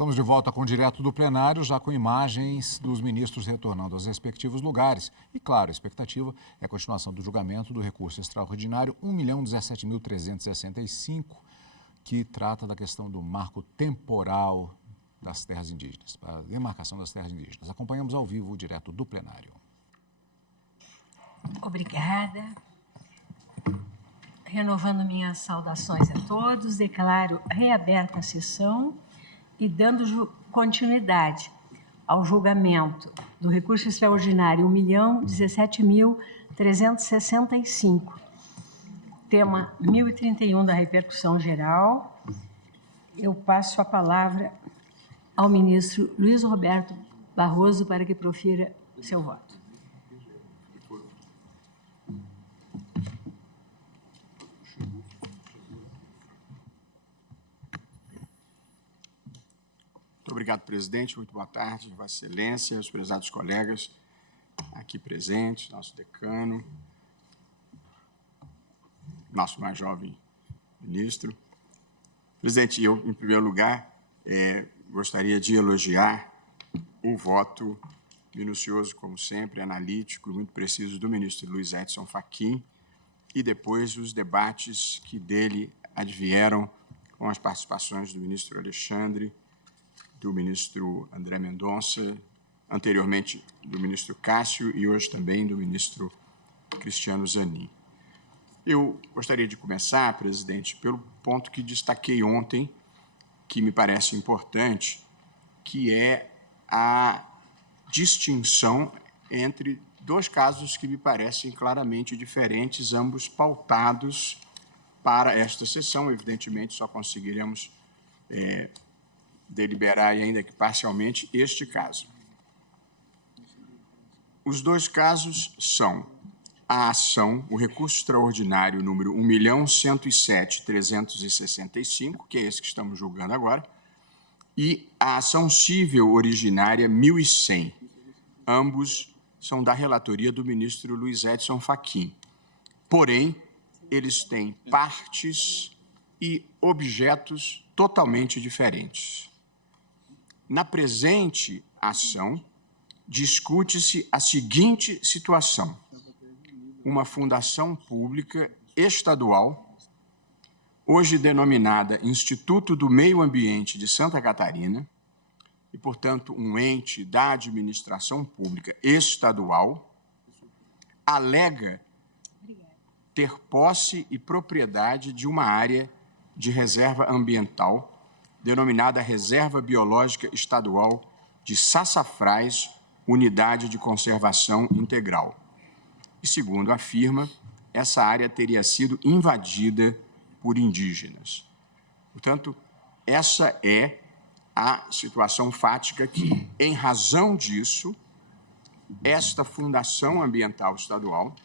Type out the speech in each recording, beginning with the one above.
Estamos de volta com o Direto do Plenário, já com imagens dos ministros retornando aos respectivos lugares. E, claro, a expectativa é a continuação do julgamento do recurso extraordinário 1.017.365, que trata da questão do marco temporal das terras indígenas, para a demarcação das terras indígenas. Acompanhamos ao vivo o Direto do Plenário. Obrigada. Renovando minhas saudações a todos, declaro reaberta a sessão e dando continuidade ao julgamento do recurso extraordinário 1.017.365, tema 1031 da repercussão geral. Eu passo a palavra ao ministro Luiz Roberto Barroso para que profira seu voto. Muito obrigado, presidente. Muito boa tarde, Vossa Excelência, os prezados colegas aqui presentes, nosso decano, nosso mais jovem ministro. Presidente, eu, em primeiro lugar, gostaria de elogiar o voto minucioso, como sempre, analítico e muito preciso do ministro Luiz Edson Fachin e depois os debates que dele advieram com as participações do ministro Alexandre, do ministro André Mendonça, anteriormente do ministro Cássio e hoje também do ministro Cristiano Zanin. Eu gostaria de começar, presidente, pelo ponto que destaquei ontem, que me parece importante, que é a distinção entre dois casos que me parecem claramente diferentes, ambos pautados para esta sessão. Evidentemente, só conseguiremos deliberar, ainda que parcialmente, este caso. Os dois casos são a ação, o recurso extraordinário número 1.107.365, que é esse que estamos julgando agora, e a ação cível originária 1.100. Ambos são da relatoria do ministro Luiz Edson Fachin. Porém, eles têm partes e objetos totalmente diferentes. Na presente ação, discute-se a seguinte situação: uma fundação pública estadual, hoje denominada Instituto do Meio Ambiente de Santa Catarina, e, portanto, um ente da administração pública estadual, alega ter posse e propriedade de uma área de reserva ambiental denominada Reserva Biológica Estadual de Sassafrás, Unidade de Conservação Integral. E, segundo afirma, essa área teria sido invadida por indígenas. Portanto, essa é a situação fática que, em razão disso, esta Fundação Ambiental Estadual,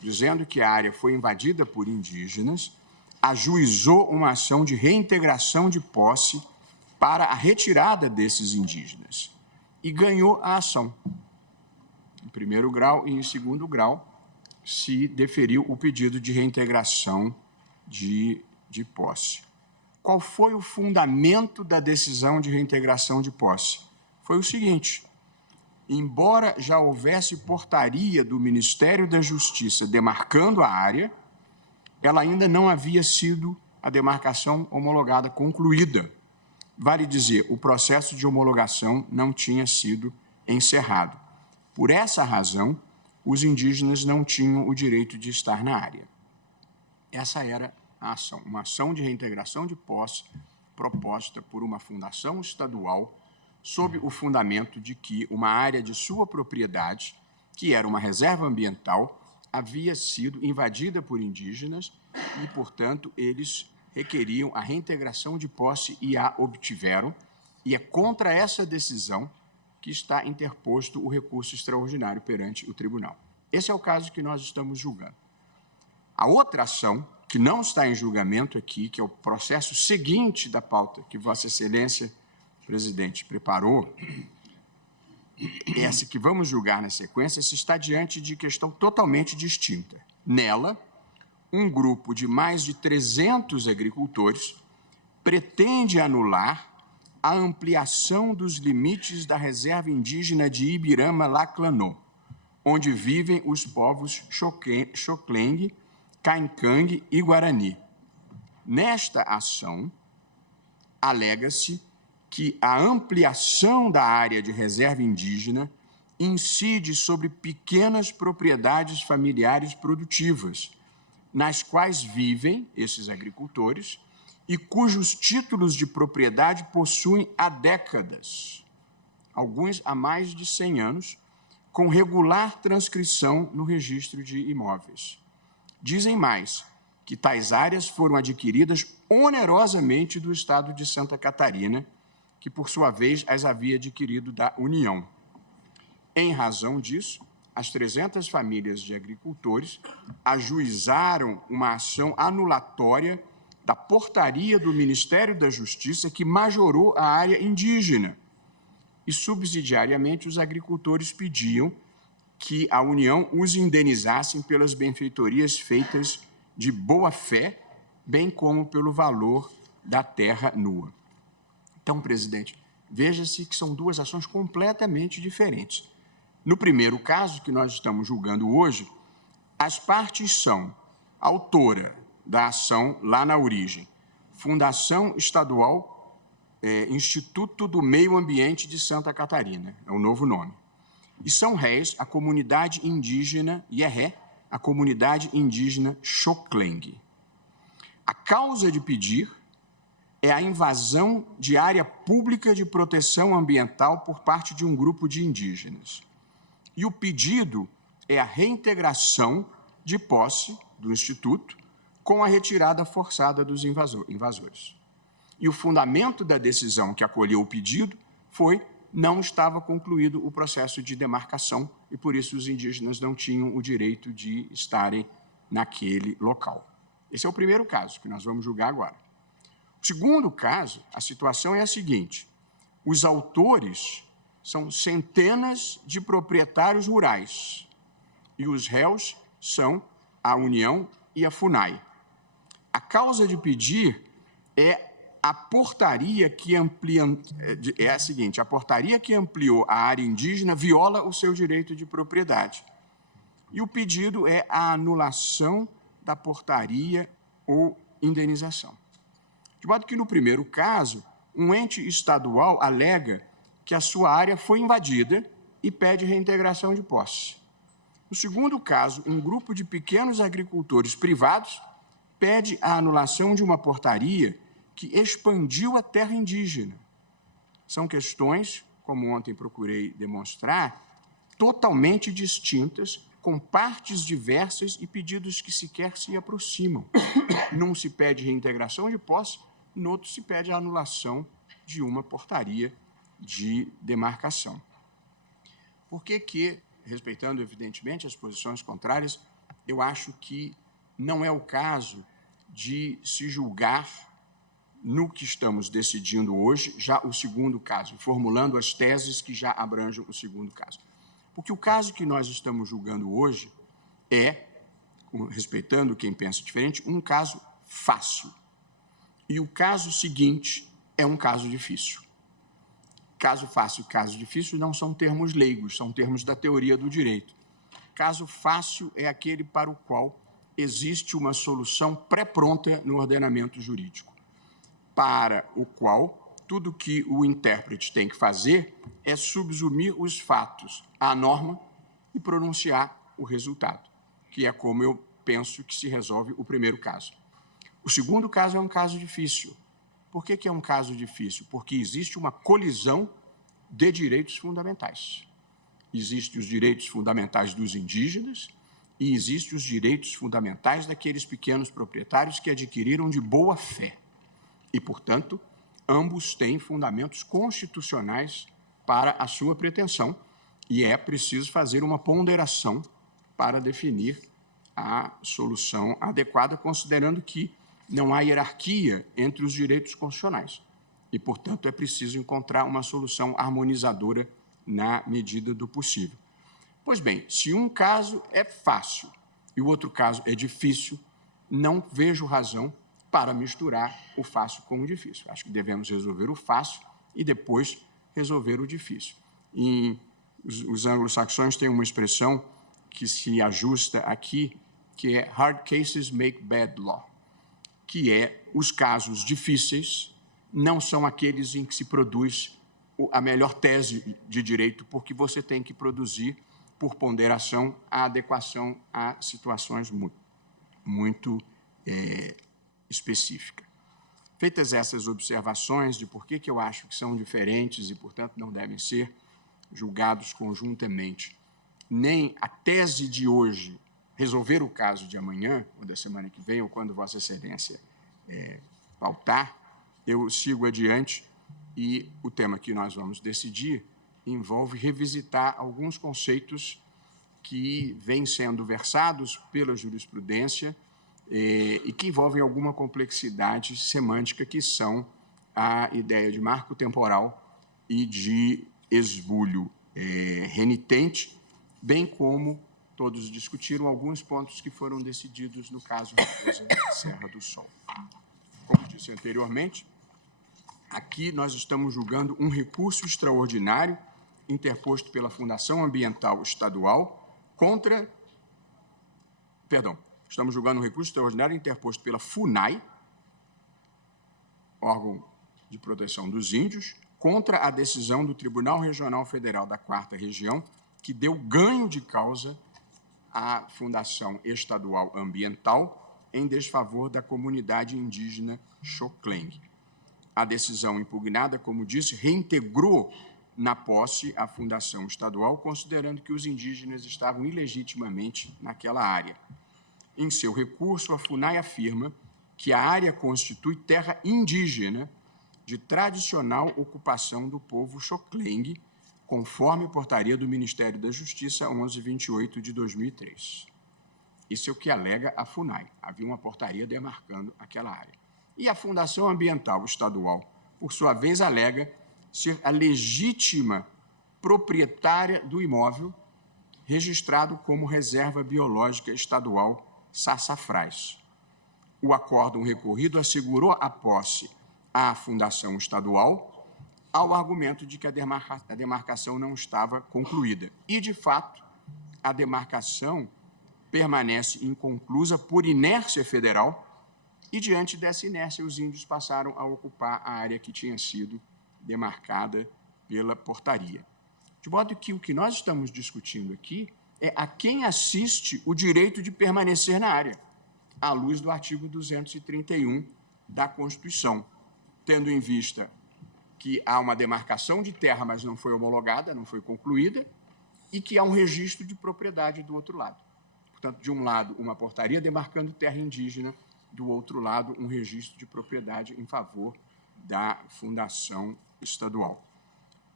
dizendo que a área foi invadida por indígenas, ajuizou uma ação de reintegração de posse para a retirada desses indígenas e ganhou a ação. Em primeiro grau e em segundo grau, se deferiu o pedido de reintegração de posse. Qual foi o fundamento da decisão de reintegração de posse? Foi o seguinte: embora já houvesse portaria do Ministério da Justiça demarcando a área, ela ainda não havia sido a demarcação homologada concluída. Vale dizer, o processo de homologação não tinha sido encerrado. Por essa razão, os indígenas não tinham o direito de estar na área. Essa era a ação, uma ação de reintegração de posse proposta por uma fundação estadual sob o fundamento de que uma área de sua propriedade, que era uma reserva ambiental, havia sido invadida por indígenas e, portanto, eles requeriam a reintegração de posse e a obtiveram, e é contra essa decisão que está interposto o recurso extraordinário perante o tribunal. Esse é o caso que nós estamos julgando. A outra ação, que não está em julgamento aqui, que é o processo seguinte da pauta que Vossa Excelência, presidente, preparou, essa que vamos julgar na sequência, se está diante de questão totalmente distinta. Nela, um grupo de mais de 300 agricultores pretende anular a ampliação dos limites da reserva indígena de Ibirama-Laclanô, onde vivem os povos Xoclengue, Caincangue e Guarani. Nesta ação, alega-se que a ampliação da área de reserva indígena incide sobre pequenas propriedades familiares produtivas, nas quais vivem esses agricultores e cujos títulos de propriedade possuem há décadas, alguns há mais de 100 anos, com regular transcrição no registro de imóveis. Dizem mais que tais áreas foram adquiridas onerosamente do Estado de Santa Catarina, que, por sua vez, as havia adquirido da União. Em razão disso, as 300 famílias de agricultores ajuizaram uma ação anulatória da portaria do Ministério da Justiça que majorou a área indígena. E, subsidiariamente, os agricultores pediam que a União os indenizasse pelas benfeitorias feitas de boa-fé, bem como pelo valor da terra nua. Então, presidente, veja-se que são duas ações completamente diferentes. No primeiro caso, que nós estamos julgando hoje, as partes são autora da ação lá na origem, Fundação Estadual Instituto do Meio Ambiente de Santa Catarina, é o novo nome. E são réis a comunidade indígena, e é ré, a comunidade indígena Xoclengue. A causa de pedir é a invasão de área pública de proteção ambiental por parte de um grupo de indígenas. E o pedido é a reintegração de posse do Instituto com a retirada forçada dos invasores. E o fundamento da decisão que acolheu o pedido foi não estava concluído o processo de demarcação e, por isso, os indígenas não tinham o direito de estarem naquele local. Esse é o primeiro caso que nós vamos julgar agora. O segundo caso, a situação é a seguinte: os autores são centenas de proprietários rurais e os réus são a União e a FUNAI. A causa de pedir é a portaria que é a seguinte: a portaria que ampliou a área indígena viola o seu direito de propriedade. E o pedido é a anulação da portaria ou indenização. De modo que, no primeiro caso, um ente estadual alega que a sua área foi invadida e pede reintegração de posse. No segundo caso, um grupo de pequenos agricultores privados pede a anulação de uma portaria que expandiu a terra indígena. São questões, como ontem procurei demonstrar, totalmente distintas, com partes diversas e pedidos que sequer se aproximam. Num se pede reintegração de posse, no outro se pede a anulação de uma portaria de demarcação. Por que, respeitando evidentemente as posições contrárias, eu acho que não é o caso de se julgar no que estamos decidindo hoje, já o segundo caso, formulando as teses que já abrangem o segundo caso. Porque o caso que nós estamos julgando hoje é, respeitando quem pensa diferente, um caso fácil. E o caso seguinte é um caso difícil. Caso fácil e caso difícil não são termos leigos, são termos da teoria do direito. Caso fácil é aquele para o qual existe uma solução pré-pronta no ordenamento jurídico, para o qual tudo que o intérprete tem que fazer é subsumir os fatos à norma e pronunciar o resultado, que é como eu penso que se resolve o primeiro caso. O segundo caso é um caso difícil. Por que é um caso difícil? Porque existe uma colisão de direitos fundamentais. Existem os direitos fundamentais dos indígenas e existem os direitos fundamentais daqueles pequenos proprietários que adquiriram de boa fé. E, portanto, ambos têm fundamentos constitucionais para a sua pretensão e é preciso fazer uma ponderação para definir a solução adequada, considerando que não há hierarquia entre os direitos constitucionais e, portanto, é preciso encontrar uma solução harmonizadora na medida do possível. Pois bem, se um caso é fácil e o outro caso é difícil, não vejo razão para misturar o fácil com o difícil. Acho que devemos resolver o fácil e depois resolver o difícil. E os anglo-saxões têm uma expressão que se ajusta aqui, que é hard cases make bad law, que é os casos difíceis não são aqueles em que se produz a melhor tese de direito, porque você tem que produzir, por ponderação, a adequação a situações muito específicas. Feitas essas observações de por que eu acho que são diferentes e, portanto, não devem ser julgados conjuntamente, nem a tese de hoje resolver o caso de amanhã, ou da semana que vem, ou quando Vossa Excelência pautar, eu sigo adiante e o tema que nós vamos decidir envolve revisitar alguns conceitos que vêm sendo versados pela jurisprudência e que envolvem alguma complexidade semântica, que são a ideia de marco temporal e de esbulho renitente, bem como todos discutiram alguns pontos que foram decididos no caso Raposa Serra do Sol. Como disse anteriormente, aqui nós estamos julgando um recurso extraordinário interposto pela Fundação Ambiental Estadual contra... Perdão, estamos julgando um recurso extraordinário interposto pela FUNAI, órgão de proteção dos índios, contra a decisão do Tribunal Regional Federal da 4ª Região, que deu ganho de causa à Fundação Estadual Ambiental em desfavor da comunidade indígena Xoclengue. A decisão impugnada, como disse, reintegrou na posse a Fundação Estadual, considerando que os indígenas estavam ilegitimamente naquela área. Em seu recurso, a FUNAI afirma que a área constitui terra indígena de tradicional ocupação do povo Xoclengue, conforme portaria do Ministério da Justiça 1128 de 2003. Isso é o que alega a FUNAI. Havia uma portaria demarcando aquela área. E a Fundação Ambiental Estadual, por sua vez, alega ser a legítima proprietária do imóvel registrado como Reserva Biológica Estadual Sassafrás. O acórdão recorrido assegurou a posse à Fundação Estadual ao argumento de que a demarcação não estava concluída. E, de fato, a demarcação permanece inconclusa por inércia federal e, diante dessa inércia, os índios passaram a ocupar a área que tinha sido demarcada pela portaria. De modo que o que nós estamos discutindo aqui é a quem assiste o direito de permanecer na área, à luz do artigo 231 da Constituição, tendo em vista que há uma demarcação de terra, mas não foi homologada, não foi concluída, e que há um registro de propriedade do outro lado. Portanto, de um lado, uma portaria demarcando terra indígena, do outro lado, um registro de propriedade em favor da Fundação Estadual.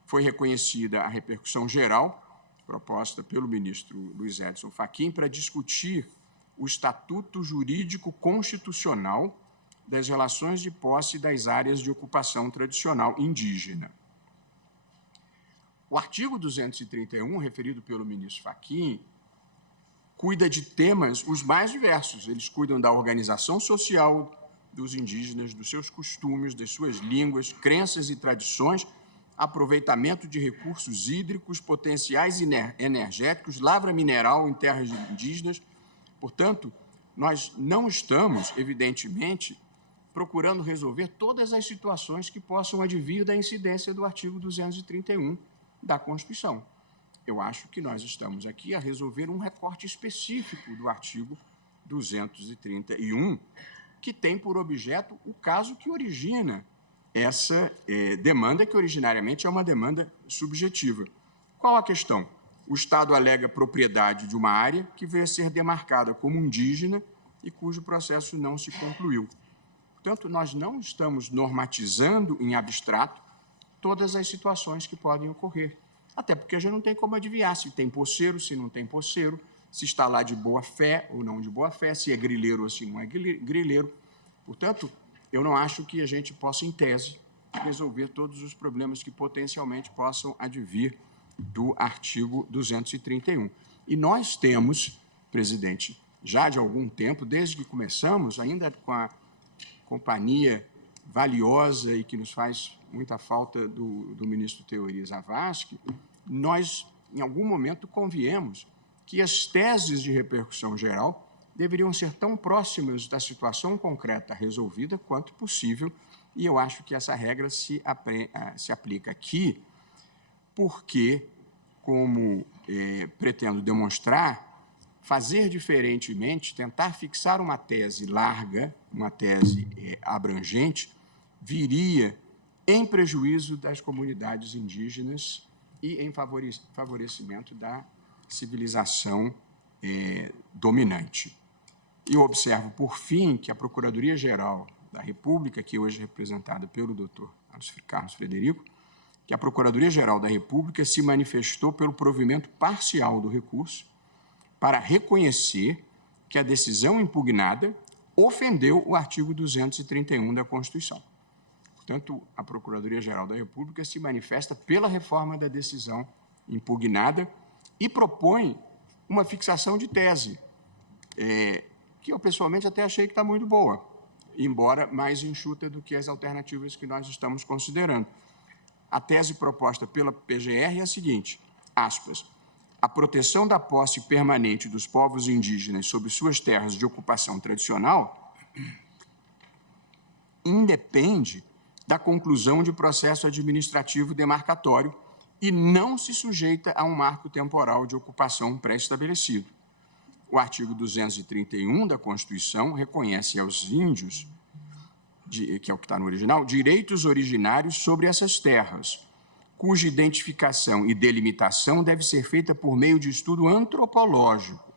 Foi reconhecida a repercussão geral, proposta pelo ministro Luiz Edson Fachin, para discutir o estatuto jurídico constitucional das relações de posse das áreas de ocupação tradicional indígena. O artigo 231, referido pelo ministro Fachin, cuida de temas os mais diversos. Eles cuidam da organização social dos indígenas, dos seus costumes, das suas línguas, crenças e tradições, aproveitamento de recursos hídricos, potenciais energéticos, lavra mineral em terras indígenas. Portanto, nós não estamos, evidentemente, procurando resolver todas as situações que possam advir da incidência do artigo 231 da Constituição. Eu acho que nós estamos aqui a resolver um recorte específico do artigo 231, que tem por objeto o caso que origina essa demanda, que originariamente é uma demanda subjetiva. Qual a questão? O Estado alega propriedade de uma área que veio a ser demarcada como indígena e cujo processo não se concluiu. Portanto, nós não estamos normatizando em abstrato todas as situações que podem ocorrer. Até porque a gente não tem como adivinhar se tem posseiro, se não tem posseiro, se está lá de boa fé ou não de boa fé, se é grileiro ou se não é grileiro. Portanto, eu não acho que a gente possa, em tese, resolver todos os problemas que potencialmente possam advir do artigo 231. E nós temos, presidente, já de algum tempo, desde que começamos, ainda com a companhia valiosa e que nos faz muita falta do ministro Teori Zavascki, nós, em algum momento, conviemos que as teses de repercussão geral deveriam ser tão próximas da situação concreta resolvida quanto possível, e eu acho que essa regra se aplica aqui, porque, como pretendo demonstrar, fazer diferentemente, tentar fixar uma tese larga, uma tese abrangente, viria em prejuízo das comunidades indígenas e em favorecimento da civilização dominante. Eu observo, por fim, que a Procuradoria-Geral da República, que hoje é representada pelo Dr. Carlos Frederico, que a Procuradoria-Geral da República se manifestou pelo provimento parcial do recurso para reconhecer que a decisão impugnada ofendeu o artigo 231 da Constituição. Portanto, a Procuradoria-Geral da República se manifesta pela reforma da decisão impugnada e propõe uma fixação de tese, que eu pessoalmente até achei que está muito boa, embora mais enxuta do que as alternativas que nós estamos considerando. A tese proposta pela PGR é a seguinte, aspas, a proteção da posse permanente dos povos indígenas sobre suas terras de ocupação tradicional independe da conclusão de processo administrativo demarcatório e não se sujeita a um marco temporal de ocupação pré-estabelecido. O artigo 231 da Constituição reconhece aos índios, que é o que está no original, direitos originários sobre essas terras, cuja identificação e delimitação deve ser feita por meio de estudo antropológico,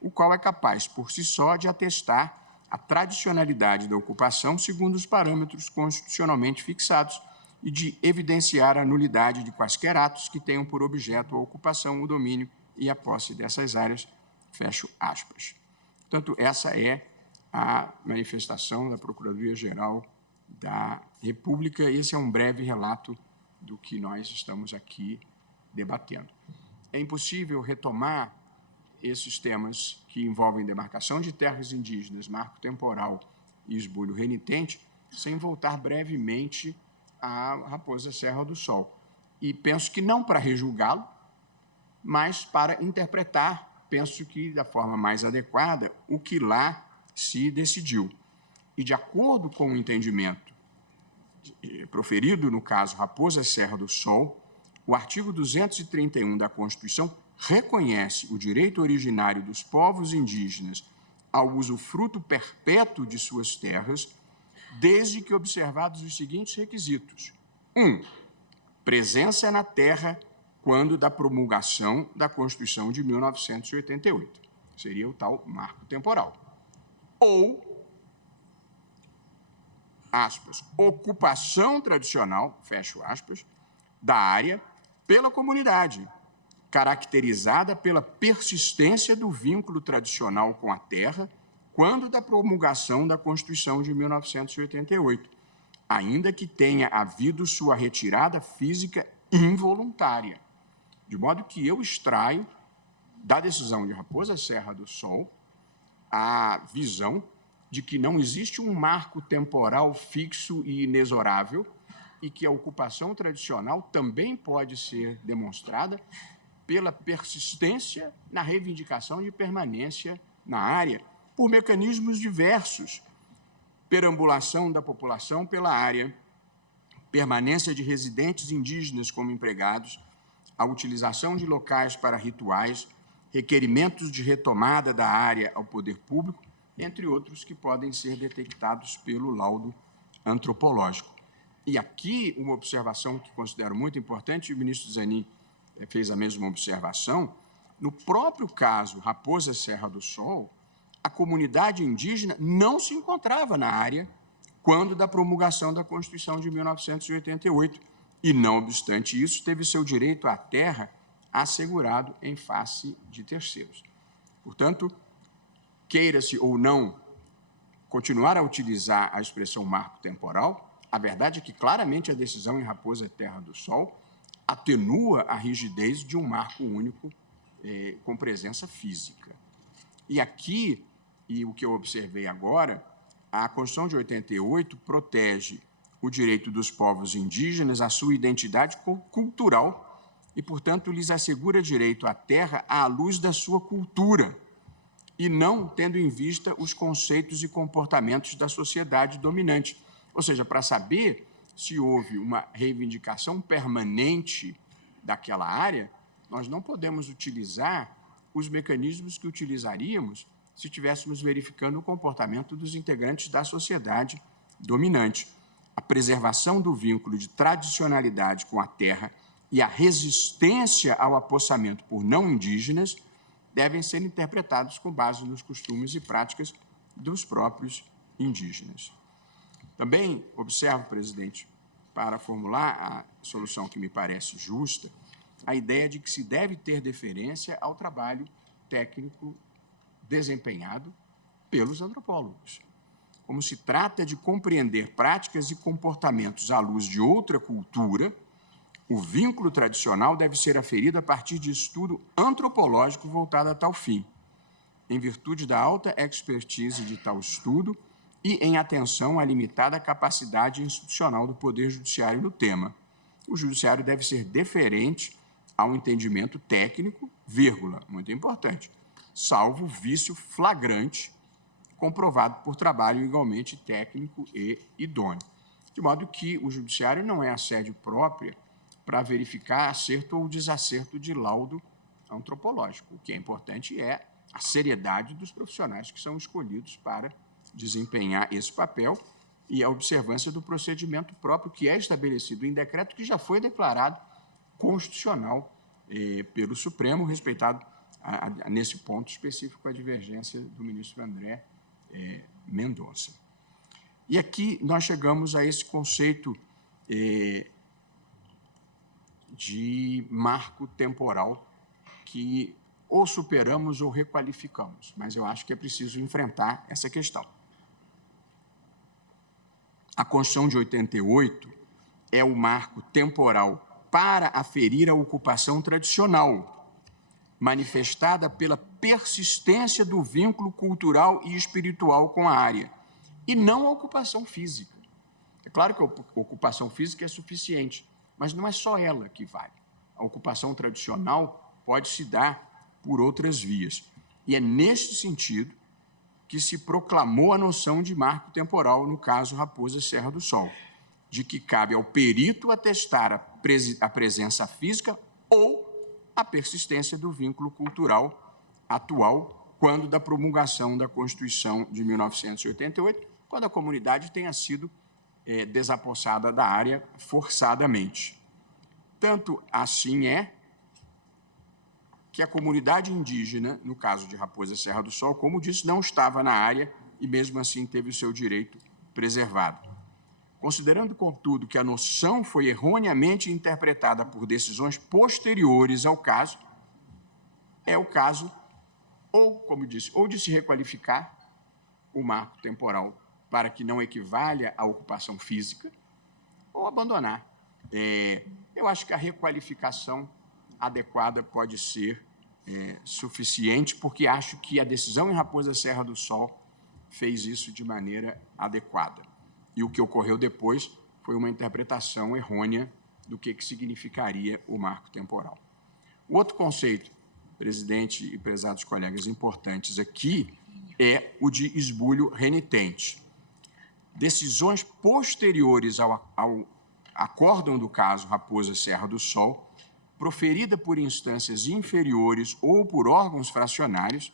o qual é capaz, por si só, de atestar a tradicionalidade da ocupação segundo os parâmetros constitucionalmente fixados e de evidenciar a nulidade de quaisquer atos que tenham por objeto a ocupação, o domínio e a posse dessas áreas, fecho aspas. Portanto, essa é a manifestação da Procuradoria-Geral da República. Esse é um breve relato do que nós estamos aqui debatendo. É impossível retomar esses temas que envolvem demarcação de terras indígenas, marco temporal e esbulho renitente, sem voltar brevemente à Raposa Serra do Sol. E penso que não para rejulgá-lo, mas para interpretar, penso que da forma mais adequada, o que lá se decidiu. E de acordo com o entendimento proferido no caso Raposa Serra do Sol, o artigo 231 da Constituição reconhece o direito originário dos povos indígenas ao usufruto perpétuo de suas terras, desde que observados os seguintes requisitos. 1. Presença na terra quando da promulgação da Constituição de 1988. Seria o tal marco temporal. Ou, aspas, ocupação tradicional, fecho aspas, da área pela comunidade, caracterizada pela persistência do vínculo tradicional com a terra quando da promulgação da Constituição de 1988, ainda que tenha havido sua retirada física involuntária. De modo que eu extraio da decisão de Raposa Serra do Sol a visão de que não existe um marco temporal fixo e inexorável e que a ocupação tradicional também pode ser demonstrada pela persistência na reivindicação de permanência na área, por mecanismos diversos, perambulação da população pela área, permanência de residentes indígenas como empregados, a utilização de locais para rituais, requerimentos de retomada da área ao poder público, entre outros que podem ser detectados pelo laudo antropológico. E aqui uma observação que considero muito importante, o ministro Zanin fez a mesma observação, no próprio caso Raposa Serra do Sol, a comunidade indígena não se encontrava na área quando da promulgação da Constituição de 1988 e, não obstante isso, teve seu direito à terra assegurado em face de terceiros. Portanto, queira-se ou não continuar a utilizar a expressão marco temporal, a verdade é que claramente a decisão em Raposa Terra do Sol atenua a rigidez de um marco único com presença física. E aqui, e o que eu observei agora, a Constituição de 88 protege o direito dos povos indígenas à sua identidade cultural e, portanto, lhes assegura direito à terra à luz da sua cultura e não tendo em vista os conceitos e comportamentos da sociedade dominante. Ou seja, para saber se houve uma reivindicação permanente daquela área, nós não podemos utilizar os mecanismos que utilizaríamos se estivéssemos verificando o comportamento dos integrantes da sociedade dominante. A preservação do vínculo de tradicionalidade com a terra e a resistência ao apossamento por não indígenas devem ser interpretados com base nos costumes e práticas dos próprios indígenas. Também observo, presidente, para formular a solução que me parece justa, a ideia de que se deve ter deferência ao trabalho técnico desempenhado pelos antropólogos. Como se trata de compreender práticas e comportamentos à luz de outra cultura, o vínculo tradicional deve ser aferido a partir de estudo antropológico voltado a tal fim, em virtude da alta expertise de tal estudo e em atenção à limitada capacidade institucional do Poder Judiciário no tema. O Judiciário deve ser deferente ao entendimento técnico, vírgula, muito importante, salvo vício flagrante comprovado por trabalho igualmente técnico e idôneo. De modo que o Judiciário não é a sede própria para verificar acerto ou desacerto de laudo antropológico. O que é importante é a seriedade dos profissionais que são escolhidos para desempenhar esse papel e a observância do procedimento próprio que é estabelecido em decreto que já foi declarado constitucional pelo Supremo, respeitado nesse ponto específico a divergência do ministro André Mendonça. E aqui nós chegamos a esse conceito de marco temporal que ou superamos ou requalificamos, mas eu acho que é preciso enfrentar essa questão. A Constituição de 88 é o marco temporal para aferir a ocupação tradicional, manifestada pela persistência do vínculo cultural e espiritual com a área, e não a ocupação física. É claro que a ocupação física é suficiente, mas não é só ela que vale. A ocupação tradicional pode se dar por outras vias. E é neste sentido que se proclamou a noção de marco temporal no caso Raposa Serra do Sol, de que cabe ao perito atestar a presença física ou a persistência do vínculo cultural atual, quando da promulgação da Constituição de 1988, quando a comunidade tenha sido desapossada da área forçadamente. Tanto assim é que a comunidade indígena, no caso de Raposa Serra do Sol, como disse, não estava na área e, mesmo assim, teve o seu direito preservado. Considerando, contudo, que a noção foi erroneamente interpretada por decisões posteriores ao caso, é o caso, ou, como disse, ou de se requalificar o marco temporal para que não equivalha à ocupação física, ou abandonar. Eu acho que a requalificação adequada pode ser suficiente, porque acho que a decisão em Raposa Serra do Sol fez isso de maneira adequada. E o que ocorreu depois foi uma interpretação errônea do que significaria o marco temporal. O outro conceito, presidente e prezados colegas, importantes aqui é o de esbulho renitente. Decisões posteriores ao acórdão do caso Raposa Serra do Sol, proferida por instâncias inferiores ou por órgãos fracionários,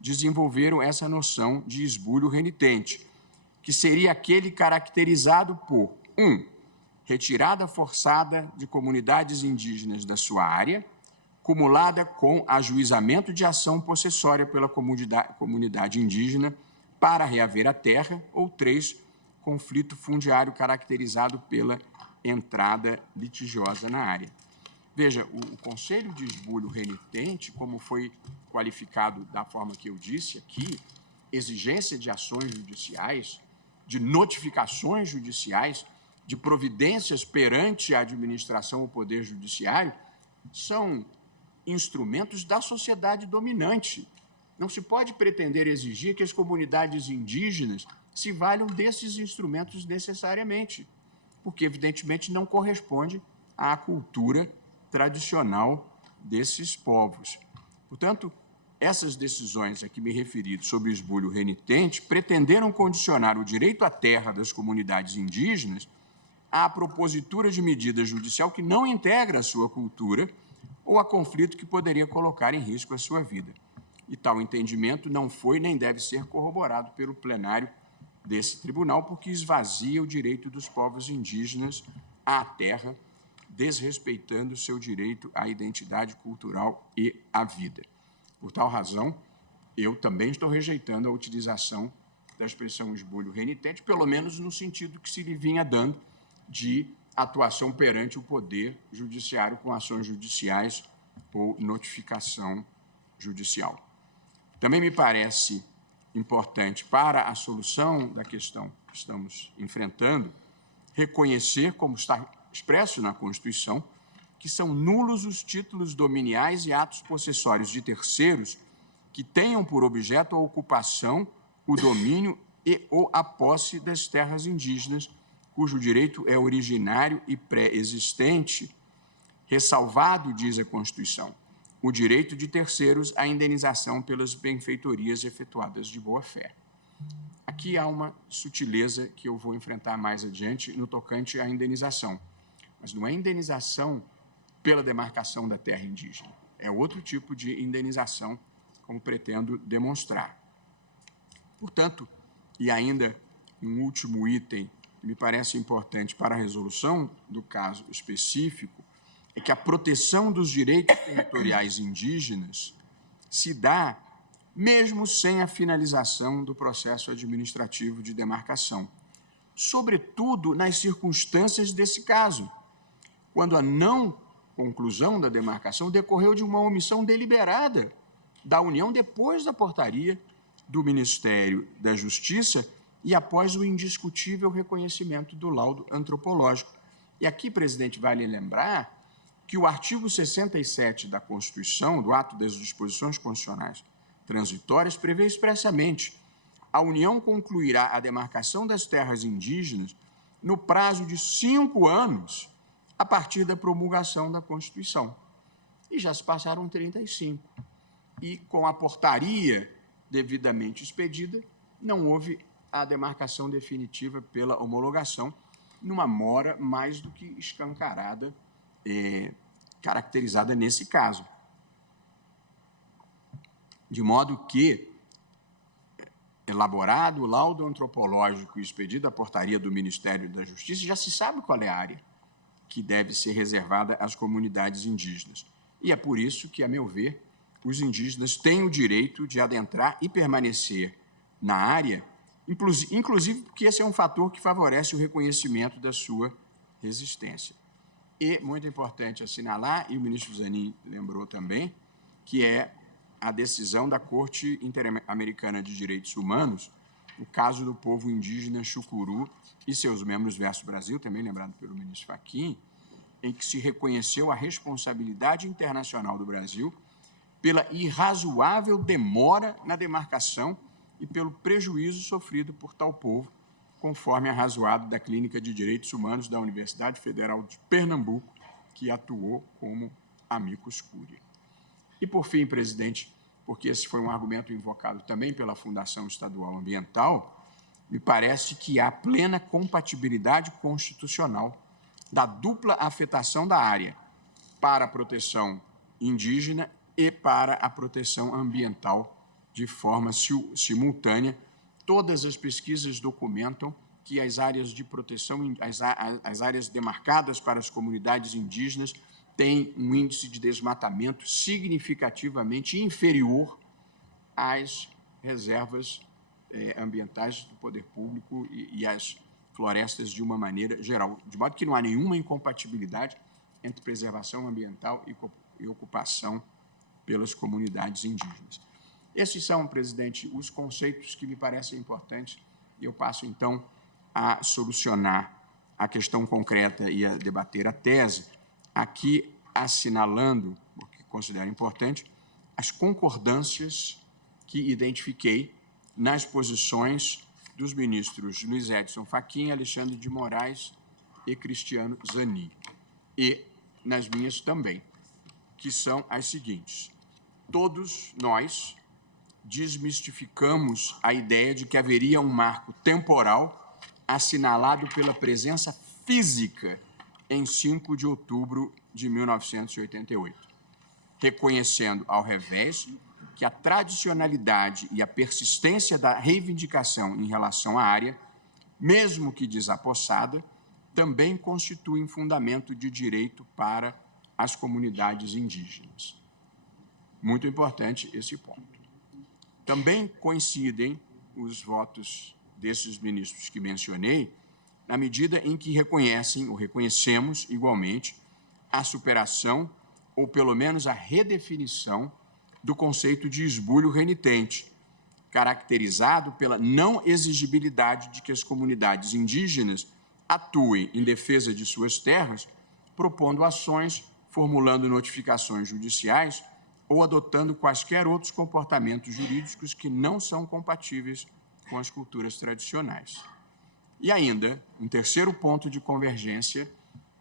desenvolveram essa noção de esbulho renitente, que seria aquele caracterizado por 1. Retirada forçada de comunidades indígenas da sua área, cumulada com ajuizamento de ação possessória pela comunidade indígena para reaver a terra, ou 3. Conflito fundiário caracterizado pela entrada litigiosa na área. Veja, o conceito de esbulho renitente, como foi qualificado da forma que eu disse aqui, exigência de ações judiciais, de notificações judiciais, de providências perante a administração ou poder judiciário, são instrumentos da sociedade dominante. Não se pode pretender exigir que as comunidades indígenas se valham desses instrumentos necessariamente. porque, evidentemente, não corresponde à cultura tradicional desses povos. Portanto, essas decisões a que me referi sobre o esbulho renitente pretenderam condicionar o direito à terra das comunidades indígenas à propositura de medida judicial que não integra a sua cultura ou a conflito que poderia colocar em risco a sua vida. E tal entendimento não foi nem deve ser corroborado pelo plenário desse tribunal, porque esvazia o direito dos povos indígenas à terra, desrespeitando seu direito à identidade cultural e à vida. Por tal razão, eu também estou rejeitando a utilização da expressão esbulho renitente, pelo menos no sentido que se lhe vinha dando de atuação perante o Poder Judiciário com ações judiciais ou notificação judicial. Também me parece importante, para a solução da questão que estamos enfrentando, reconhecer, como está expresso na Constituição, que são nulos os títulos dominiais e atos possessórios de terceiros que tenham por objeto a ocupação, o domínio e ou a posse das terras indígenas, cujo direito é originário e pré-existente, ressalvado, diz a Constituição, o direito de terceiros à indenização pelas benfeitorias efetuadas de boa-fé. Aqui há uma sutileza que eu vou enfrentar mais adiante no tocante à indenização, mas não é indenização pela demarcação da terra indígena, é outro tipo de indenização, como pretendo demonstrar. Portanto, e ainda um último item que me parece importante para a resolução do caso específico, é que a proteção dos direitos territoriais indígenas se dá mesmo sem a finalização do processo administrativo de demarcação, sobretudo nas circunstâncias desse caso, quando a não conclusão da demarcação decorreu de uma omissão deliberada da União depois da portaria do Ministério da Justiça e após o indiscutível reconhecimento do laudo antropológico. E aqui, presidente, vale lembrar que o artigo 67 da Constituição, do ato das disposições constitucionais transitórias, prevê expressamente: a União concluirá a demarcação das terras indígenas no prazo de 5 anos a partir da promulgação da Constituição. E já se passaram 35. E com a portaria devidamente expedida, não houve a demarcação definitiva pela homologação, numa mora mais do que escancarada, caracterizada nesse caso. De modo que, elaborado o laudo antropológico e expedida a portaria do Ministério da Justiça, já se sabe qual é a área que deve ser reservada às comunidades indígenas. E é por isso que, a meu ver, os indígenas têm o direito de adentrar e permanecer na área, inclusive porque esse é um fator que favorece o reconhecimento da sua resistência. E, muito importante assinalar, e o ministro Zanin lembrou também, que é a decisão da Corte Interamericana de Direitos Humanos, o caso do povo indígena Chucuru e seus membros versus Brasil, também lembrado pelo ministro Fachin, em que se reconheceu a responsabilidade internacional do Brasil pela irrazoável demora na demarcação e pelo prejuízo sofrido por tal povo, conforme arrazoado da Clínica de Direitos Humanos da Universidade Federal de Pernambuco, que atuou como amicus curiae. E, por fim, presidente, porque esse foi um argumento invocado também pela Fundação Estadual Ambiental, me parece que há plena compatibilidade constitucional da dupla afetação da área para a proteção indígena e para a proteção ambiental de forma simultânea. Todas as pesquisas documentam que as áreas de proteção, as áreas demarcadas para as comunidades indígenas têm um índice de desmatamento significativamente inferior às reservas ambientais do poder público e às florestas de uma maneira geral, de modo que não há nenhuma incompatibilidade entre preservação ambiental e ocupação pelas comunidades indígenas. Esses são, presidente, os conceitos que me parecem importantes e eu passo, então, a solucionar a questão concreta e a debater a tese, aqui assinalando, o que considero importante, as concordâncias que identifiquei nas posições dos ministros Luiz Edson Fachin, Alexandre de Moraes e Cristiano Zanin, e nas minhas também, que são as seguintes. Todos nós desmistificamos a ideia de que haveria um marco temporal assinalado pela presença física em 5 de outubro de 1988, reconhecendo, ao revés, que a tradicionalidade e a persistência da reivindicação em relação à área, mesmo que desapossada, também constituem fundamento de direito para as comunidades indígenas. Muito importante esse ponto. Também coincidem os votos desses ministros que mencionei, na medida em que reconhecemos igualmente a superação ou pelo menos a redefinição do conceito de esbulho renitente, caracterizado pela não exigibilidade de que as comunidades indígenas atuem em defesa de suas terras, propondo ações, formulando notificações judiciais ou adotando quaisquer outros comportamentos jurídicos que não são compatíveis com as culturas tradicionais. E ainda, um terceiro ponto de convergência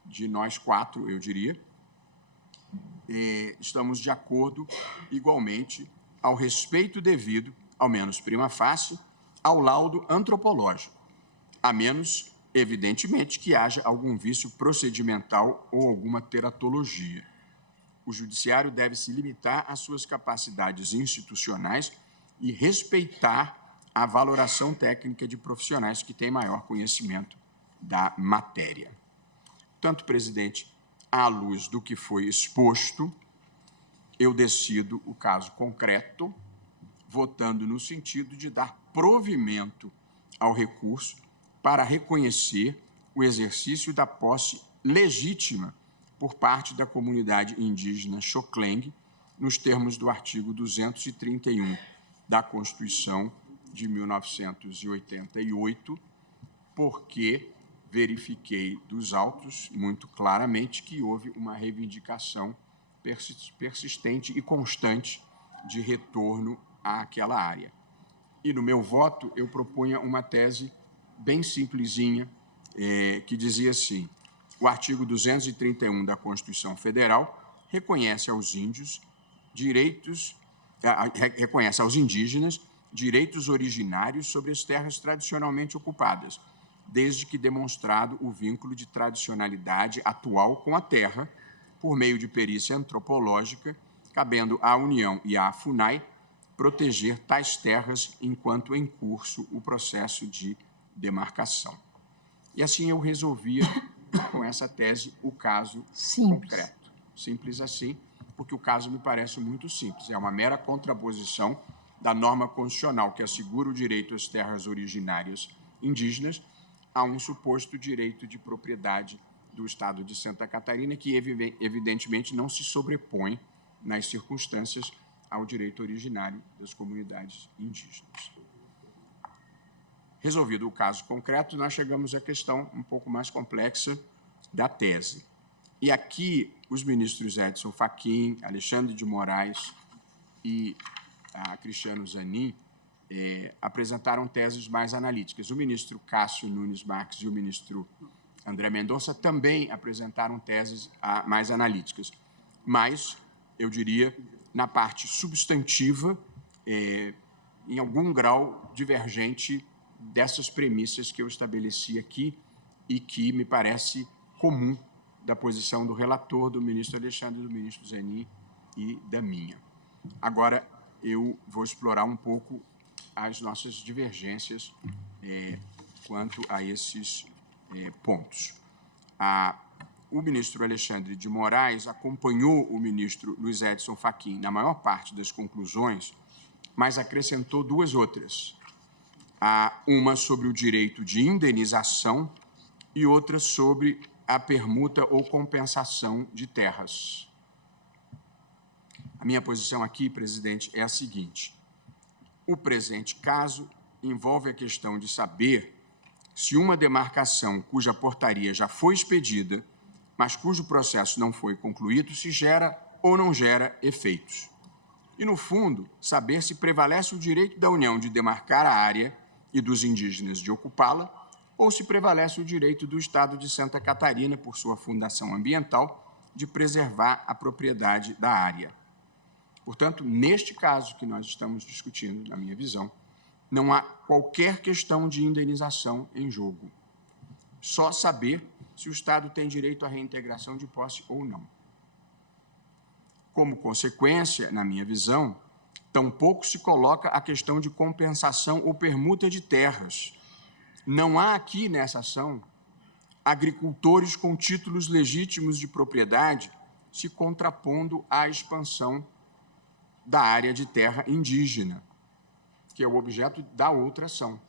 de nós quatro, eu diria, estamos de acordo igualmente ao respeito devido, ao menos prima facie, ao laudo antropológico, a menos, evidentemente, que haja algum vício procedimental ou alguma teratologia. O judiciário deve se limitar às suas capacidades institucionais e respeitar a valoração técnica de profissionais que têm maior conhecimento da matéria. Portanto, presidente, à luz do que foi exposto, eu decido o caso concreto, votando no sentido de dar provimento ao recurso para reconhecer o exercício da posse legítima por parte da comunidade indígena Xocleng, nos termos do artigo 231 da Constituição de 1988, porque verifiquei dos autos muito claramente que houve uma reivindicação persistente e constante de retorno àquela área. E no meu voto eu propunha uma tese bem simplesinha, que dizia assim: o artigo 231 da Constituição Federal reconhece aos índios reconhece aos indígenas direitos originários sobre as terras tradicionalmente ocupadas, desde que demonstrado o vínculo de tradicionalidade atual com a terra, por meio de perícia antropológica, cabendo à União e à FUNAI proteger tais terras enquanto em curso o processo de demarcação. E assim eu resolvia, com essa tese, o caso concreto. Simples assim, porque o caso me parece muito simples. É uma mera contraposição da norma constitucional que assegura o direito às terras originárias indígenas a um suposto direito de propriedade do Estado de Santa Catarina, que evidentemente não se sobrepõe nas circunstâncias ao direito originário das comunidades indígenas. Resolvido o caso concreto, nós chegamos à questão um pouco mais complexa da tese. E aqui os ministros Edson Fachin, Alexandre de Moraes e Cristiano Zanin apresentaram teses mais analíticas. O ministro Cássio Nunes Marques e o ministro André Mendonça também apresentaram teses mais analíticas, mas, eu diria, na parte substantiva, em algum grau divergente dessas premissas que eu estabeleci aqui e que me parece comum da posição do relator, do ministro Alexandre, do ministro Zanin e da minha. Agora, eu vou explorar um pouco as nossas divergências quanto a esses pontos. O ministro Alexandre de Moraes acompanhou o ministro Luiz Edson Fachin na maior parte das conclusões, mas acrescentou duas outras. Uma sobre o direito de indenização e outra sobre a permuta ou compensação de terras. A minha posição aqui, presidente, é a seguinte: o presente caso envolve a questão de saber se uma demarcação cuja portaria já foi expedida, mas cujo processo não foi concluído, se gera ou não gera efeitos. E, no fundo, saber se prevalece o direito da União de demarcar a área e dos indígenas de ocupá-la, ou se prevalece o direito do Estado de Santa Catarina, por sua fundação ambiental, de preservar a propriedade da área. Portanto, neste caso que nós estamos discutindo, na minha visão, não há qualquer questão de indenização em jogo. Só saber se o Estado tem direito à reintegração de posse ou não. Como consequência, na minha visão, tampouco se coloca a questão de compensação ou permuta de terras. Não há aqui, nessa ação, agricultores com títulos legítimos de propriedade se contrapondo à expansão da área de terra indígena, que é o objeto da outra ação.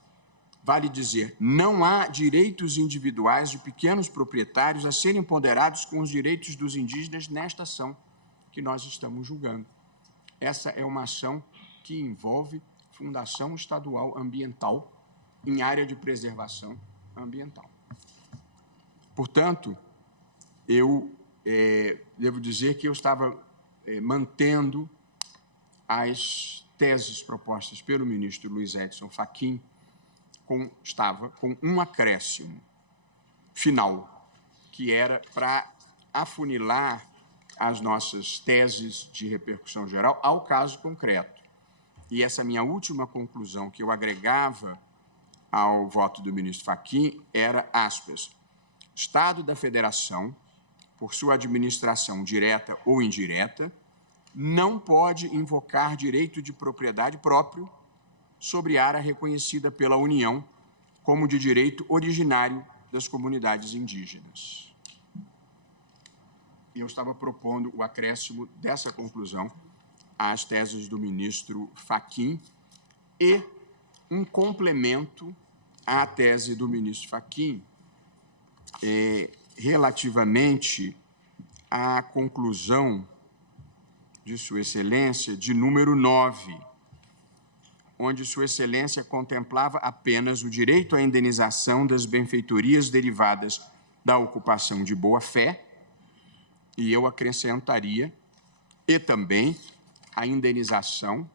Vale dizer, não há direitos individuais de pequenos proprietários a serem ponderados com os direitos dos indígenas nesta ação que nós estamos julgando. Essa é uma ação que envolve Fundação Estadual Ambiental em área de preservação ambiental. Portanto, eu devo dizer que eu estava mantendo as teses propostas pelo ministro Luiz Edson Fachin, estava com um acréscimo final, que era para afunilar as nossas teses de repercussão geral ao caso concreto. E essa minha última conclusão que eu agregava ao voto do ministro Fachin era, aspas, Estado da Federação, por sua administração direta ou indireta, não pode invocar direito de propriedade próprio sobre área reconhecida pela União como de direito originário das comunidades indígenas. Eu estava propondo o acréscimo dessa conclusão às teses do ministro Fachin e um complemento à tese do ministro Fachin relativamente à conclusão de Sua Excelência de número 9, onde Sua Excelência contemplava apenas o direito à indenização das benfeitorias derivadas da ocupação de boa-fé, e eu acrescentaria, e também a indenização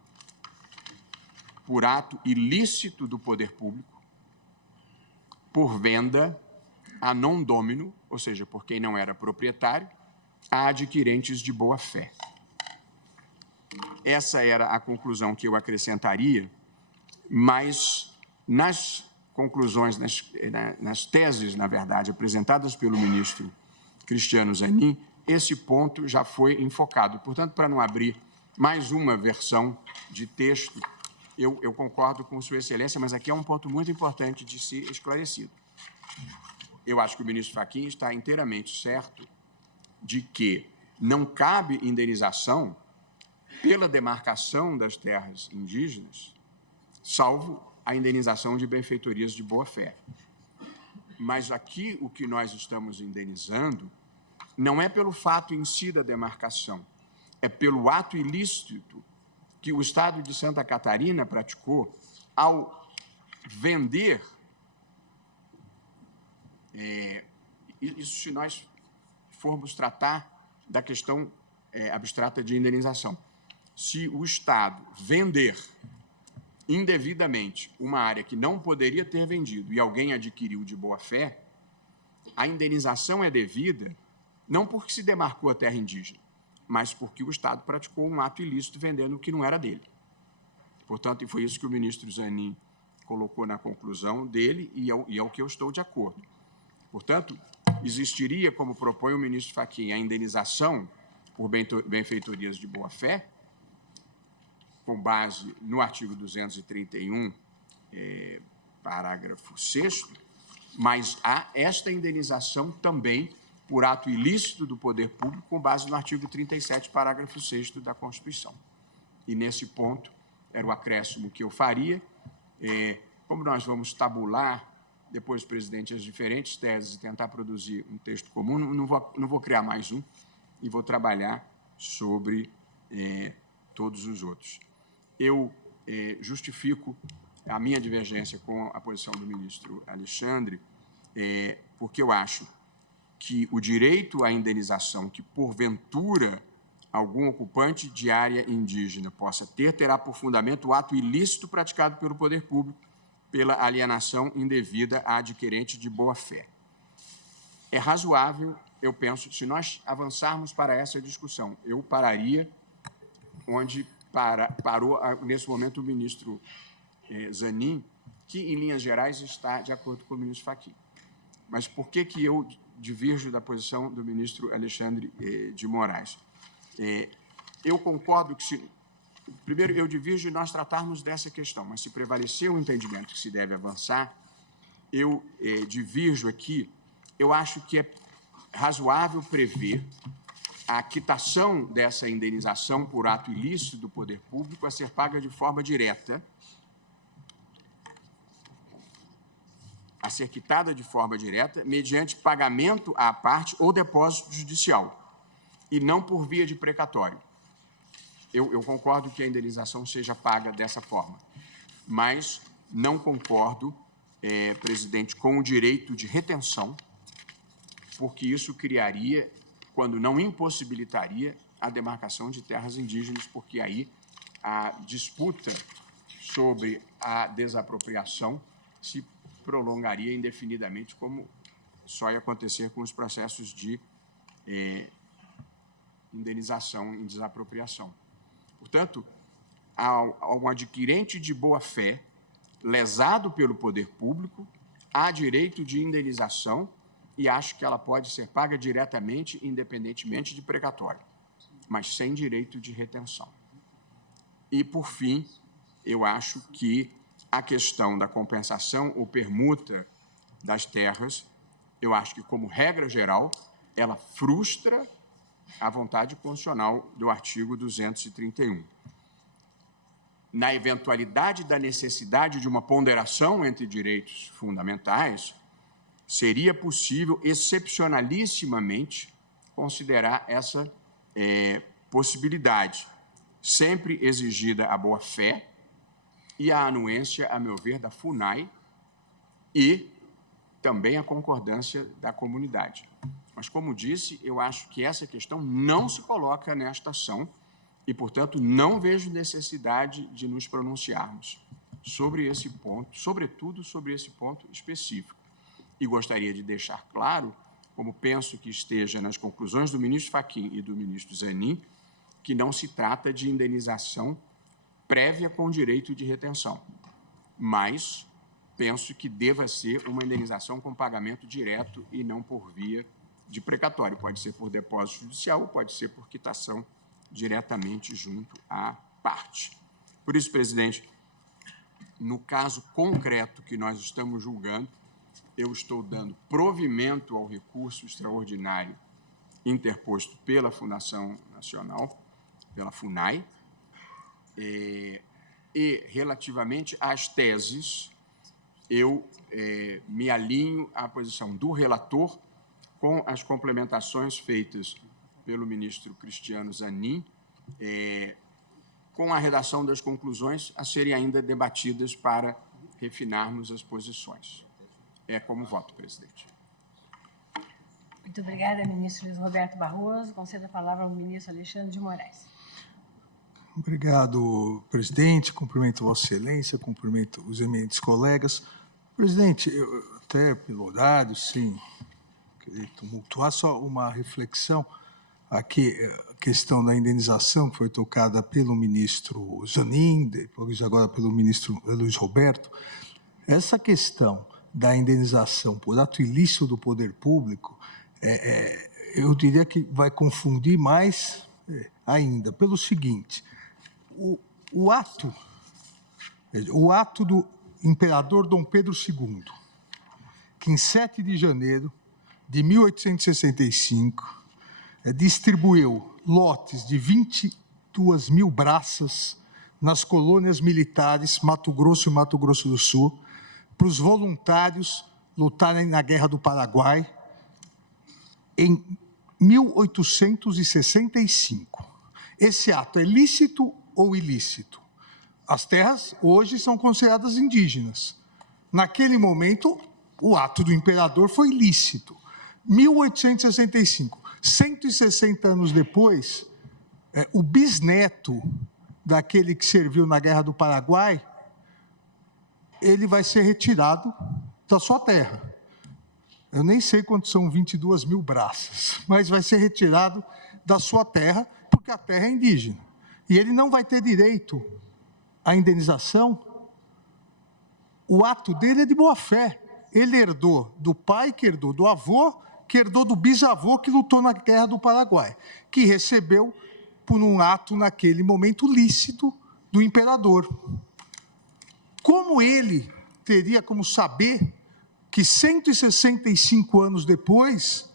por ato ilícito do poder público, por venda a non domino, ou seja, por quem não era proprietário, a adquirentes de boa-fé. Essa era a conclusão que eu acrescentaria, mas nas conclusões, nas teses, na verdade, apresentadas pelo ministro Cristiano Zanin, esse ponto já foi enfocado. Portanto, para não abrir mais uma versão de texto, eu concordo com Sua Excelência, mas aqui é um ponto muito importante de ser esclarecido. Eu acho que o ministro Fachin está inteiramente certo de que não cabe indenização pela demarcação das terras indígenas, salvo a indenização de benfeitorias de boa-fé. Mas aqui o que nós estamos indenizando não é pelo fato em si da demarcação, é pelo ato ilícito que o Estado de Santa Catarina praticou ao vender, isso se nós formos tratar da questão abstrata de indenização. Se o Estado vender indevidamente uma área que não poderia ter vendido e alguém adquiriu de boa-fé, a indenização é devida não porque se demarcou a terra indígena, mas porque o Estado praticou um ato ilícito vendendo o que não era dele. Portanto, e foi isso que o ministro Zanin colocou na conclusão dele e é o que eu estou de acordo. Portanto, existiria, como propõe o ministro Fachin, a indenização por benfeitorias de boa-fé, com base no artigo 231, parágrafo 6º, mas há esta indenização também por ato ilícito do poder público, com base no artigo 37, parágrafo 6º da Constituição. E, nesse ponto, era o acréscimo que eu faria. Como nós vamos tabular, depois, presidente, as diferentes teses e tentar produzir um texto comum, não vou criar mais um e vou trabalhar sobre todos os outros. Eu justifico a minha divergência com a posição do ministro Alexandre, porque eu acho que o direito à indenização que, porventura, algum ocupante de área indígena possa ter, terá por fundamento o ato ilícito praticado pelo poder público pela alienação indevida a adquirente de boa-fé. É razoável, eu penso, se nós avançarmos para essa discussão, eu pararia onde parou, nesse momento, o ministro Zanin, que, em linhas gerais, está de acordo com o ministro Fachin. Mas por que eu diverjo da posição do ministro Alexandre de Moraes? Eu concordo que, primeiro, eu divirjo nós tratarmos dessa questão, mas se prevalecer o entendimento que se deve avançar, eu divirjo aqui. Eu acho que é razoável prever a quitação dessa indenização por ato ilícito do poder público a ser paga de forma direta, a ser quitada de forma direta, mediante pagamento à parte ou depósito judicial, e não por via de precatório. Eu concordo que a indenização seja paga dessa forma, mas não concordo, presidente, com o direito de retenção, porque isso criaria, quando não impossibilitaria, a demarcação de terras indígenas, porque aí a disputa sobre a desapropriação se prolongaria indefinidamente, como só ia acontecer com os processos de indenização em desapropriação. Portanto, ao adquirente de boa-fé, lesado pelo poder público, há direito de indenização e acho que ela pode ser paga diretamente, independentemente de precatório, mas sem direito de retenção. E, por fim, eu acho que a questão da compensação ou permuta das terras, eu acho que, como regra geral, ela frustra a vontade constitucional do artigo 231. Na eventualidade da necessidade de uma ponderação entre direitos fundamentais, seria possível, excepcionalissimamente, considerar essa possibilidade, sempre exigida a boa-fé e a anuência, a meu ver, da FUNAI e também a concordância da comunidade. Mas, como disse, eu acho que essa questão não se coloca nesta ação e, portanto, não vejo necessidade de nos pronunciarmos sobre esse ponto, sobretudo sobre esse ponto específico. E gostaria de deixar claro, como penso que esteja nas conclusões do ministro Fachin e do ministro Zanin, que não se trata de indenização prévia com direito de retenção, mas penso que deva ser uma indenização com pagamento direto e não por via de precatório. Pode ser por depósito judicial ou pode ser por quitação diretamente junto à parte. Por isso, presidente, no caso concreto que nós estamos julgando, eu estou dando provimento ao recurso extraordinário interposto pela Fundação Nacional, pela FUNAI, e relativamente às teses, eu me alinho à posição do relator com as complementações feitas pelo ministro Cristiano Zanin, com a redação das conclusões a serem ainda debatidas para refinarmos as posições. É como voto, presidente. Muito obrigada, ministro Luiz Roberto Barroso. Concedo a palavra ao ministro Alexandre de Moraes. Obrigado, presidente. Cumprimento Vossa Excelência, cumprimento os eminentes colegas. Presidente, eu, até pelo horário, sem querer tumultuar, só uma reflexão. Aqui, a questão da indenização que foi tocada pelo ministro Zanin, depois agora pelo ministro Luiz Roberto. Essa questão da indenização por ato ilícito do poder público, eu diria que vai confundir mais ainda, pelo seguinte, o ato do imperador Dom Pedro II, que em 7 de janeiro de 1865 distribuiu lotes de 22 mil braças nas colônias militares Mato Grosso e Mato Grosso do Sul, para os voluntários lutarem na Guerra do Paraguai em 1865. Esse ato é lícito ou ilícito? As terras hoje são consideradas indígenas. Naquele momento, o ato do imperador foi lícito. 1865, 160 anos depois, o bisneto daquele que serviu na Guerra do Paraguai, ele vai ser retirado da sua terra. Eu nem sei quantos são 22 mil braças, mas vai ser retirado da sua terra, porque a terra é indígena. E ele não vai ter direito à indenização. O ato dele é de boa-fé. Ele herdou do pai, que herdou do avô, que herdou do bisavô, que lutou na Guerra do Paraguai, que recebeu por um ato, naquele momento, lícito do imperador. Como ele teria como saber que 165 anos depois,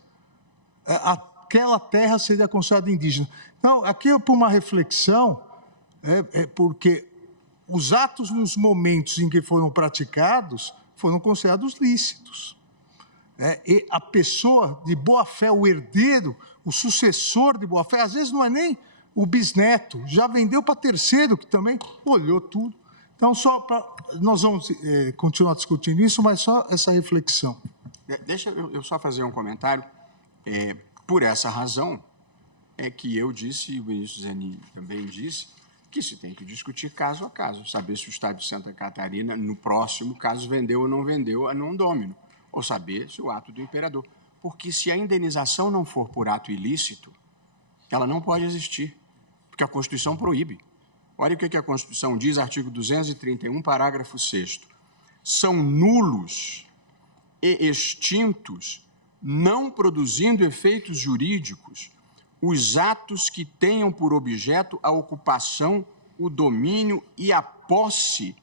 aquela terra seria considerada indígena? Então, aqui é por uma reflexão, porque os atos nos momentos em que foram praticados foram considerados lícitos. E a pessoa de boa-fé, o herdeiro, o sucessor de boa-fé, às vezes não é nem o bisneto, já vendeu para terceiro, que também olhou tudo. Então, nós vamos continuar discutindo isso, mas só essa reflexão. Deixa eu só fazer um comentário. Por essa razão é que eu disse, e o ministro Zanin também disse, que se tem que discutir caso a caso, saber se o Estado de Santa Catarina, no próximo caso, vendeu ou não vendeu a non domino, ou saber se o ato do imperador. Porque se a indenização não for por ato ilícito, ela não pode existir, porque a Constituição proíbe. Olha o que a Constituição diz, artigo 231, parágrafo 6º. São nulos e extintos, não produzindo efeitos jurídicos, os atos que tenham por objeto a ocupação, o domínio e a posse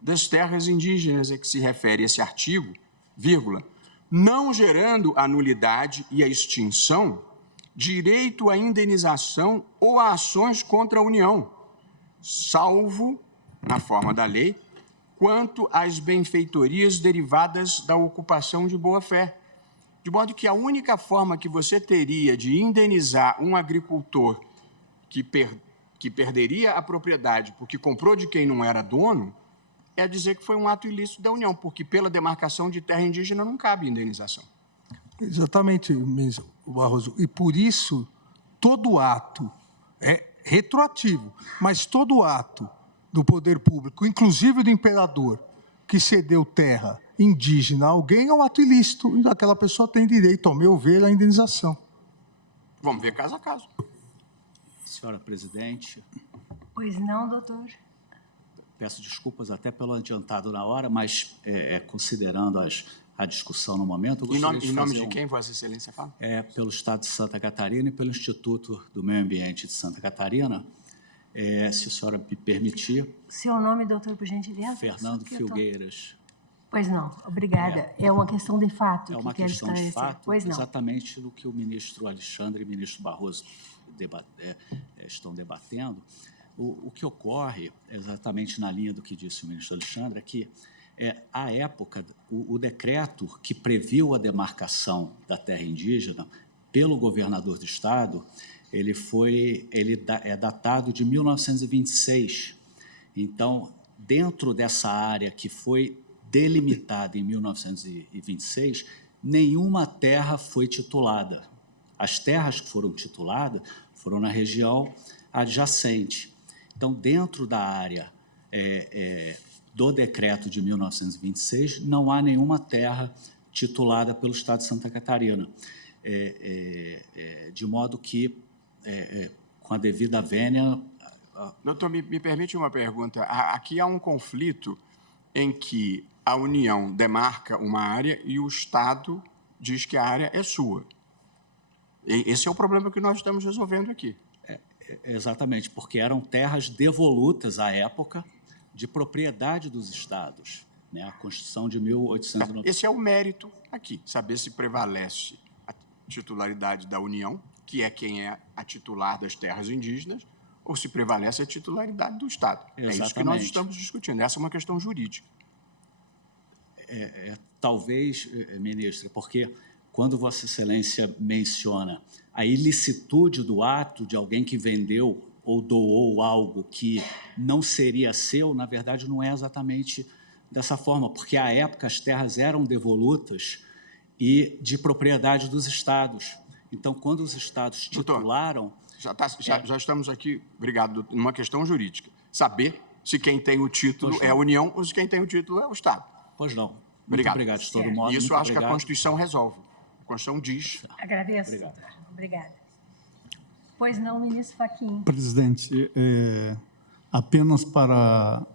das terras indígenas a que se refere esse artigo, vírgula, não gerando a nulidade e a extinção, direito à indenização ou a ações contra a União, salvo, na forma da lei, quanto às benfeitorias derivadas da ocupação de boa-fé. De modo que a única forma que você teria de indenizar um agricultor que perderia a propriedade porque comprou de quem não era dono é dizer que foi um ato ilícito da União, porque pela demarcação de terra indígena não cabe indenização. Exatamente, ministro Barroso. E por isso, todo ato é retroativo, mas todo ato do poder público, inclusive do imperador, que cedeu terra indígena a alguém, é um ato ilícito, e aquela pessoa tem direito, ao meu ver, à indenização. Vamos ver caso a caso. Senhora presidente. Pois não, doutor? Peço desculpas até pelo adiantado na hora, mas considerando a discussão no momento... Em nome de quem Vossa Excelência fala? Pelo Estado de Santa Catarina e pelo Instituto do Meio Ambiente de Santa Catarina. Se a senhora me permitir... Seu nome, doutor, por gentileza? Fernando Filgueiras. Pois não, obrigada. É uma questão de fato. É uma que questão de fato, pois não. exatamente do que o ministro Alexandre e o ministro Barroso estão debatendo. O que ocorre, exatamente na linha do que disse o ministro Alexandre, é que, à época, o decreto que previu a demarcação da terra indígena pelo governador do Estado, ele é datado de 1926. Então, dentro dessa área que foi delimitada em 1926, nenhuma terra foi titulada. As terras que foram tituladas foram na região adjacente. Então, dentro da área do decreto de 1926, não há nenhuma terra titulada pelo Estado de Santa Catarina, de modo que, com a devida vênia... Doutor, me permite uma pergunta. Aqui há um conflito em que a União demarca uma área e o Estado diz que a área é sua. Esse é o problema que nós estamos resolvendo aqui. Exatamente, porque eram terras devolutas à época de propriedade dos estados, né? A Constituição de 1890. Esse é o mérito aqui, saber se prevalece a titularidade da União, que é quem é a titular das terras indígenas, ou se prevalece a titularidade do Estado. Exatamente. É isso que nós estamos discutindo. Essa é uma questão jurídica. Talvez, ministra, porque quando Vossa Excelência menciona a ilicitude do ato de alguém que vendeu ou doou algo que não seria seu, na verdade, não é exatamente dessa forma, porque, à época, as terras eram devolutas e de propriedade dos estados. Então, quando os estados titularam... Doutor, já estamos aqui, obrigado, numa questão jurídica. Saber se quem tem o título é a União ou se quem tem o título é o Estado. Pois não. Muito Obrigado. obrigado de todo modo. Isso muito eu acho que a obrigado. Constituição resolve. A Constituição diz. Agradeço, doutor. Obrigada. Pois não, ministro Fachin. Presidente, apenas para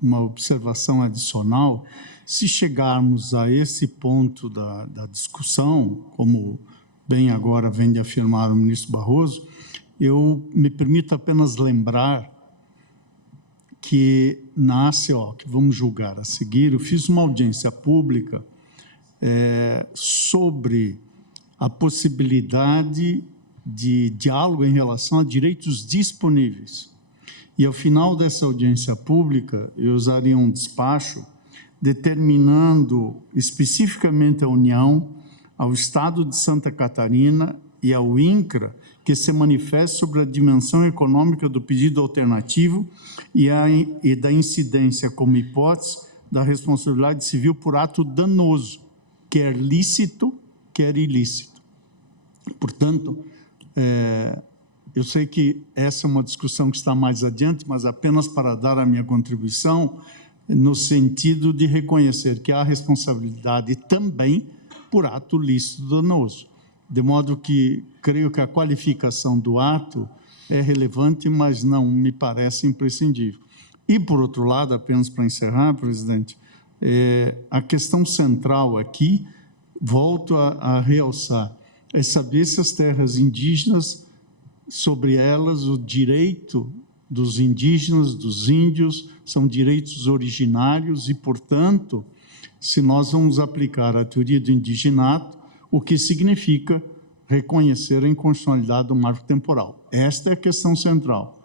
uma observação adicional, se chegarmos a esse ponto da discussão, como bem agora vem de afirmar o ministro Barroso, eu me permito apenas lembrar que na ACO, que vamos julgar a seguir, eu fiz uma audiência pública sobre a possibilidade de diálogo em relação a direitos disponíveis. E, ao final dessa audiência pública, eu usaria um despacho determinando especificamente à União, ao Estado de Santa Catarina e ao INCRA que se manifeste sobre a dimensão econômica do pedido alternativo e da incidência como hipótese da responsabilidade civil por ato danoso, quer lícito, quer ilícito. Portanto, eu sei que essa é uma discussão que está mais adiante, mas apenas para dar a minha contribuição no sentido de reconhecer que há responsabilidade também por ato lícito danoso. De modo que creio que a qualificação do ato é relevante, mas não me parece imprescindível. E, por outro lado, apenas para encerrar, presidente, a questão central aqui, volto a realçar, é saber se as terras indígenas, sobre elas, o direito dos indígenas, dos índios, são direitos originários e, portanto, se nós vamos aplicar a teoria do indigenato, o que significa reconhecer a inconstitucionalidade do marco temporal. Esta é a questão central.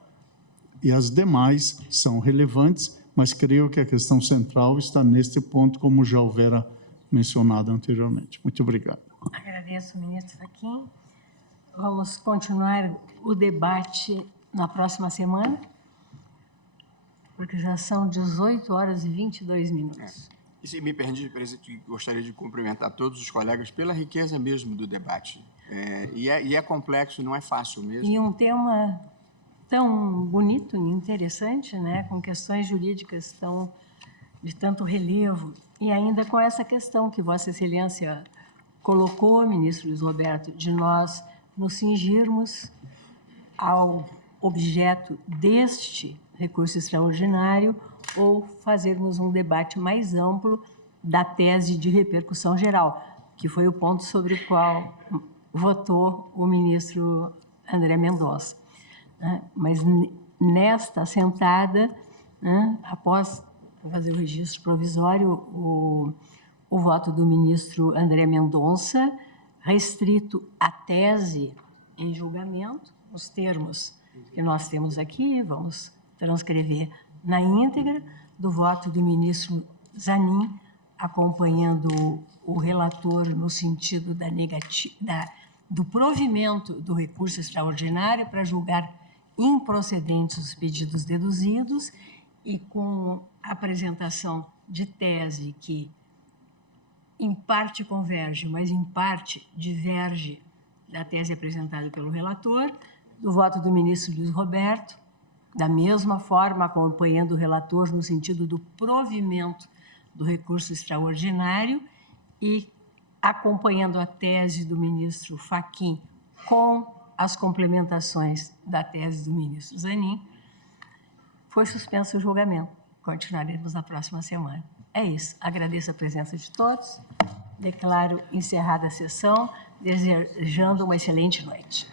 E as demais são relevantes, mas creio que a questão central está neste ponto, como já houvera mencionado anteriormente. Muito obrigado. Agradeço, ministro Fachin. Vamos continuar o debate na próxima semana, porque já são 18 horas e 22 minutos. E se me permite, presidente, gostaria de cumprimentar todos os colegas pela riqueza mesmo do debate. E é complexo, não é fácil mesmo. E um tema tão bonito e interessante, né, com questões jurídicas de tanto relevo, e ainda com essa questão que Vossa Excelência colocou, ministro Luiz Roberto, de nós nos cingirmos ao objeto deste recurso extraordinário ou fazermos um debate mais amplo da tese de repercussão geral, que foi o ponto sobre o qual votou o ministro André Mendonça. Mas nesta assentada, após fazer o registro provisório, o voto do ministro André Mendonça, restrito à tese em julgamento, os termos que nós temos aqui, vamos transcrever na íntegra, do voto do ministro Zanin, acompanhando o relator no sentido do provimento do recurso extraordinário para julgar improcedentes os pedidos deduzidos e com a apresentação de tese que, em parte, converge, mas, em parte, diverge da tese apresentada pelo relator, do voto do ministro Luiz Roberto, da mesma forma, acompanhando o relator no sentido do provimento do recurso extraordinário e acompanhando a tese do ministro Fachin com as complementações da tese do ministro Zanin, foi suspenso o julgamento. Continuaremos na próxima semana. É isso. Agradeço a presença de todos. Declaro encerrada a sessão, desejando uma excelente noite.